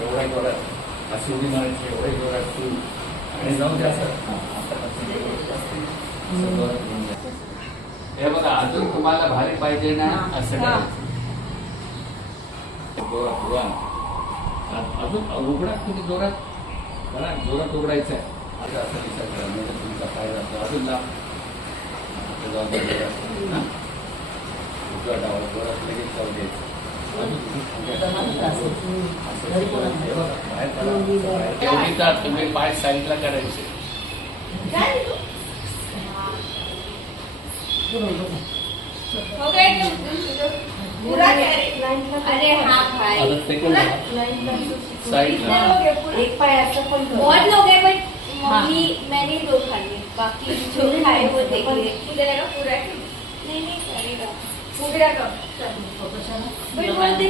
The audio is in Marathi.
एवढा जोरात अशी उडी मारायची, एवढे जोरात तू आणि जाऊन द्या सर. हे बघा, अजून तुम्हाला भारी पाहिजे ना असं करायचं. अजून उघडा तुम्ही जोरात बघा, जोरात उघडायचं आहे असं विचार करा. म्हणजे तुमचा फायदा असतो. अजून लाभ उजव्या डावा जोरात लगेच जाऊ द्यायचं. तुम्ही पाय साईडला करायचे. अरे हाँ भाई, एक पाय असं पण बहुत लोग हैं बट मम्मी मैंने 2 खाए, बाकी जो खाए वो देख लिए. पूरा नहीं करेगा, पूरा का बट बोलते